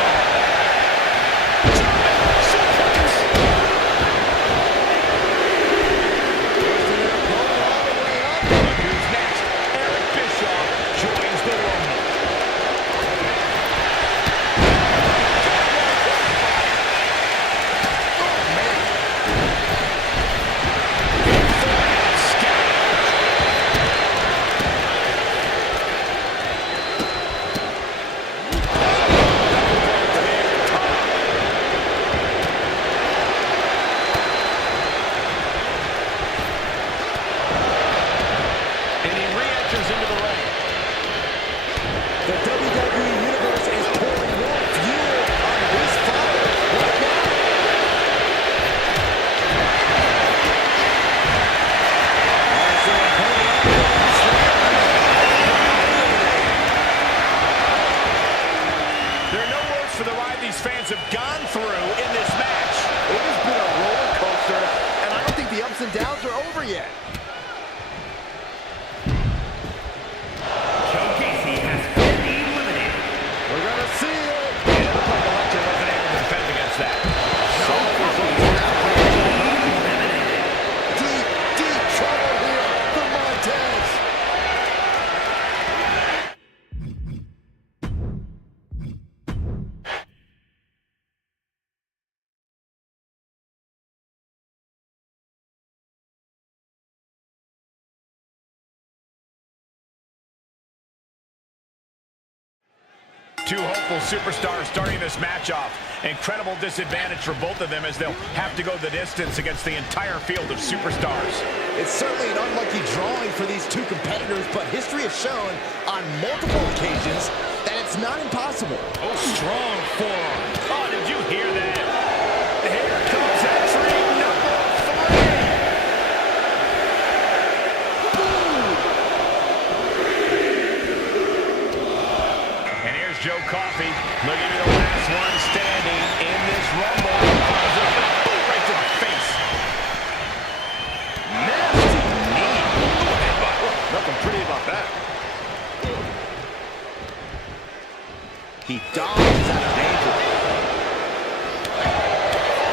The WWE Universe is pouring more fuel on this fire right now. There are no words for the ride these fans have gone through in this match. It has been a roller coaster, and I don't think the ups and downs are over yet. Two hopeful superstars starting this match off. Incredible disadvantage for both of them as they'll have to go the distance against the entire field of superstars. It's certainly an unlucky drawing for these two competitors, but history has shown on multiple occasions that it's not impossible. Oh, strong forearm. Oh, did you hear that? Here comes entry number 3. Joe Coffey looking to be the last one standing in this Rumble. Boot right to the face. Nasty knee. He dodges out of danger.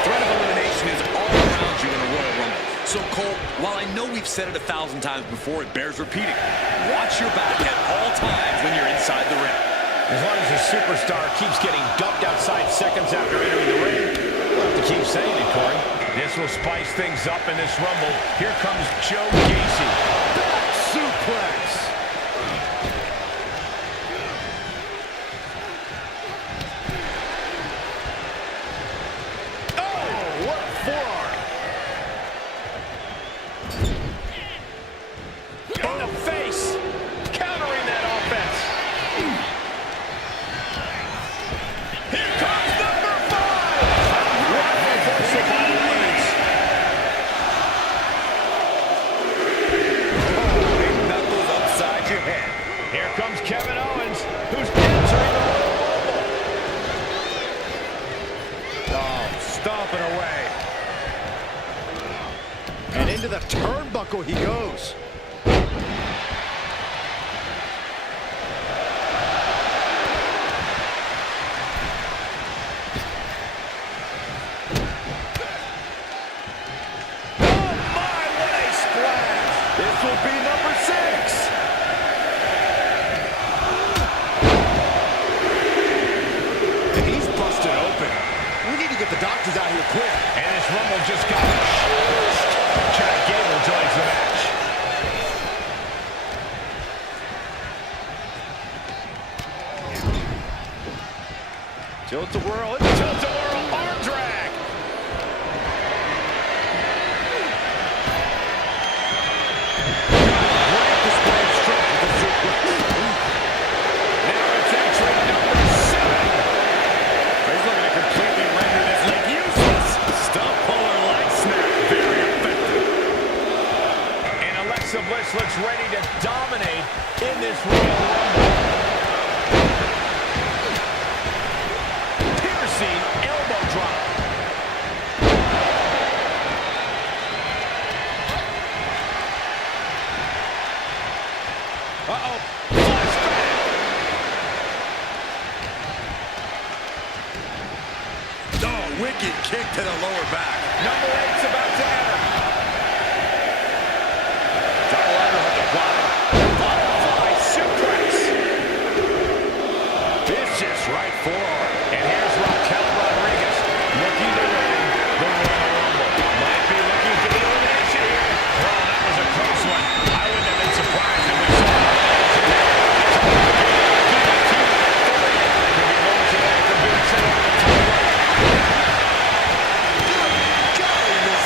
Threat of elimination is all around you in a Royal Rumble. So, Cole, while I know we've said it 1,000 times before, it bears repeating. Watch your back at all times when you're inside the ring. As long as a superstar keeps getting dumped outside seconds after entering the ring, we'll have to keep saying it, Corey. This will spice things up in this Rumble. Here comes Joe Gacy. Back suplex. Oh, what a forearm. In the face. Countering that offense. Here comes number 5. What a reversal by Reigns. Big knuckles upside your head. Here comes Kevin Owens, who's entering the Royal Rumble. Oh, stomping away. And into the turnbuckle he goes. This will be number 6. And he's busted open. We need to get the doctors out here quick. And this Rumble just got shushed. Chad Gable joins the match. Tilt-a-whirl. Tilt-a-whirl arm drag. Great display of strength with the suplex. Now it's entry number 7. He's looking to completely render this leg useless. Stump puller leg snap. Very effective. And Alexa Bliss looks ready to dominate in this Royal Rumble. Piercing elbow drop. Uh-oh. Flashback. Oh, wicked kick to the lower back. Number 8's about to enter. Double underhook applied. Butterfly suplex. Vicious right forearm. And here's Raquel Rodriguez looking to win the Royal Rumble. Might be looking for the elimination here. Oh, that was a close one. I wouldn't have been surprised if we saw it. Golly, this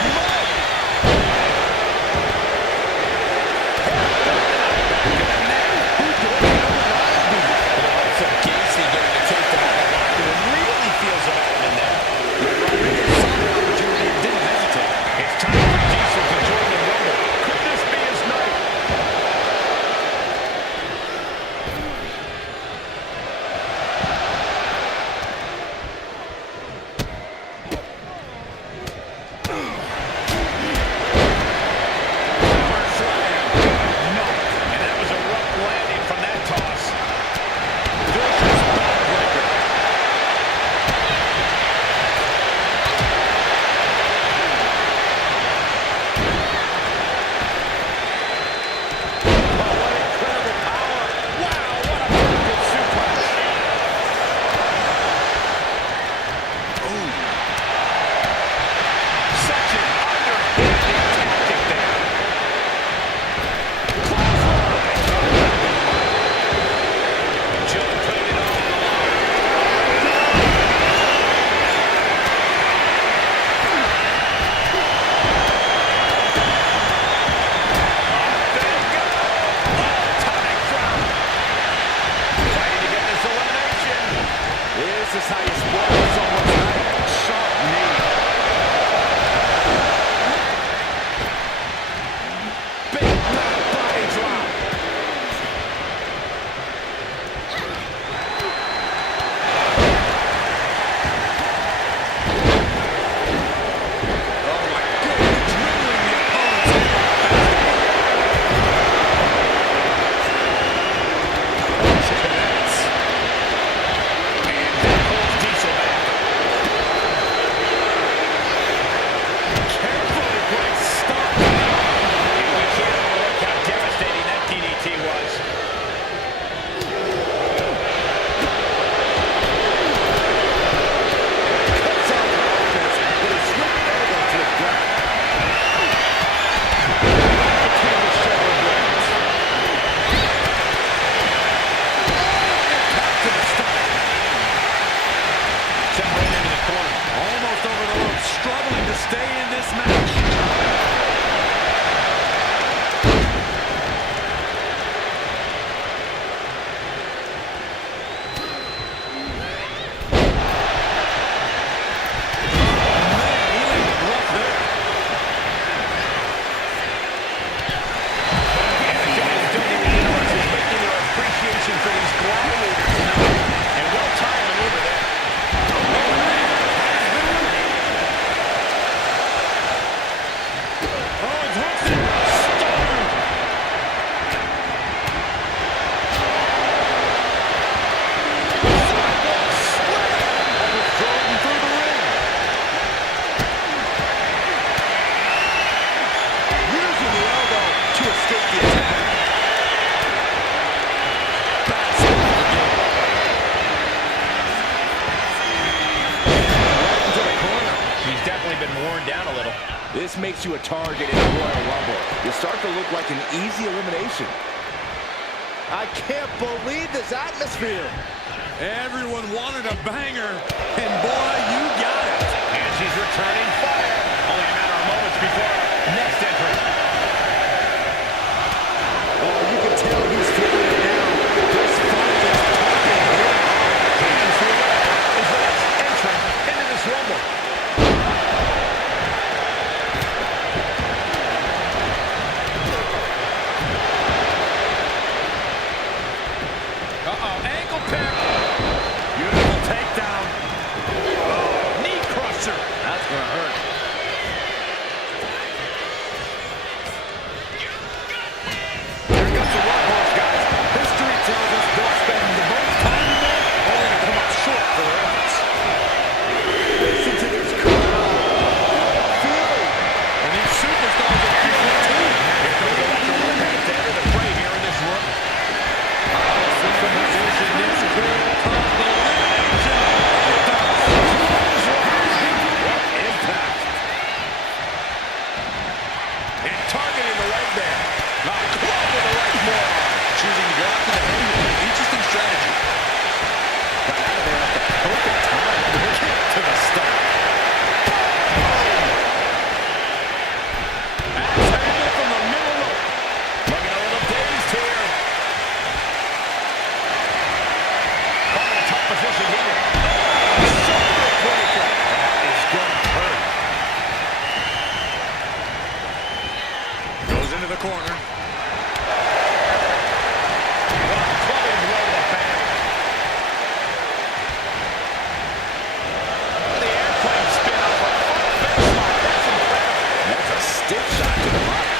makes you a target in the Royal Rumble. You start to look like an easy elimination. I can't believe this atmosphere. Everyone wanted a banger, and boy, you got it. And she's returning fire. Only a matter of moments before our next entrant. Oh, you can tell he's feeling it now. This fight is pumping him up. Gains the win is the next entrant into this Rumble. Uh-oh, ankle pick. Beautiful takedown. Oh, knee crusher. That's going to hurt. Here comes the workhorse, guys. History tells us they'll spend the most time in there, only to come up short for their efforts. Listen to this crowd. Feel it. And these superstars are feeling it too. Here comes the Electro Lopez to enter the fray here in this room. Synchronization is clear. Comes the elimination. What impact. And targeting the leg there. Club to the right forearm. Choosing to go after the head with an interesting strategy. Got out of there at the perfect time. Kick to the stomach. Axe handle from the middle rope. Looking a little dazed here. Caught in a tough position here. Shoulder breaker. That is gonna hurt. Goes into the corner. Clubbing blow to the back. The airplane spin off a baseline. That's incredible. That's a stiff shot to the body.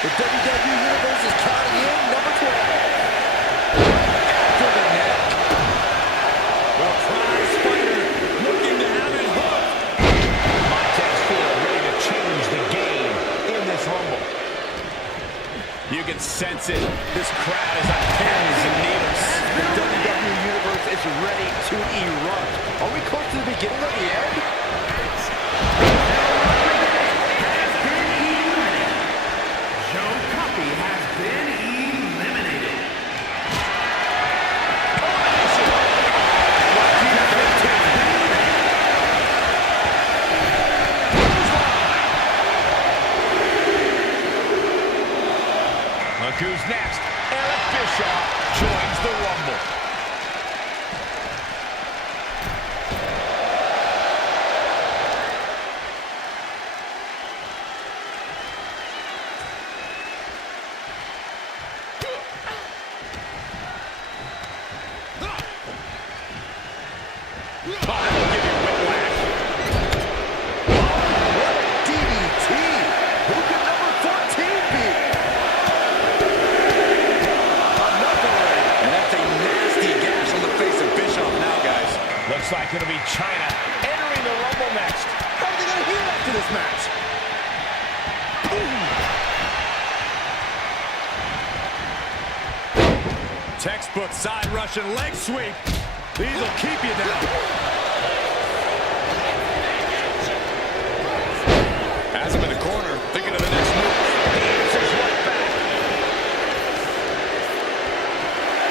The WWE Universe is counting in number 12. Right after the neck. Well, prize fighter looking to have it hooked. Montez Ford ready to change the game in this Rumble. You can sense it. This crowd is on pins and needles. The WWE Universe is ready to erupt. Are we close to the beginning of the end? Joe Coffey has been eliminated. Look who's next. Eric Bischoff joins the Rumble. Oh, that'll give you whiplash. What a DDT! Who could number 14 be? Another leg. And that's a nasty gash on the face of Bischoff now, guys. Looks like it'll be China entering the Rumble next. How are they going to heal after this match? Textbook side Russian leg sweep. These will keep you down. Has him in the corner, thinking of the next move. He answers right back.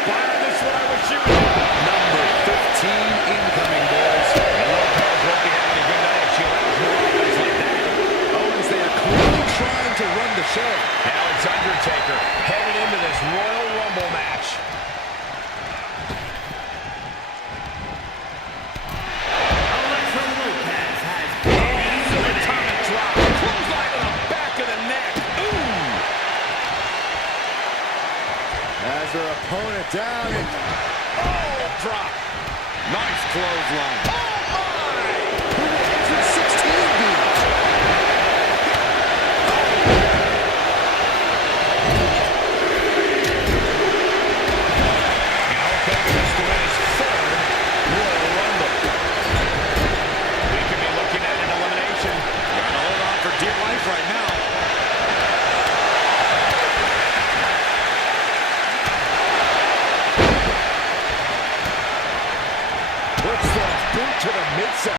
Fire this one, I was shooting. Number 15 incoming, boys. And Lopez won't be having a good night if she allows more offense like that. Owens, they are clearly trying to run the show. Now it's Undertaker headed into this Royal Rumble match. Alexa Lopez has been eliminated. Atomic drop. Clothesline to the back of the neck. Ooh. As their opponent down. Oh, drop. Nice clothesline.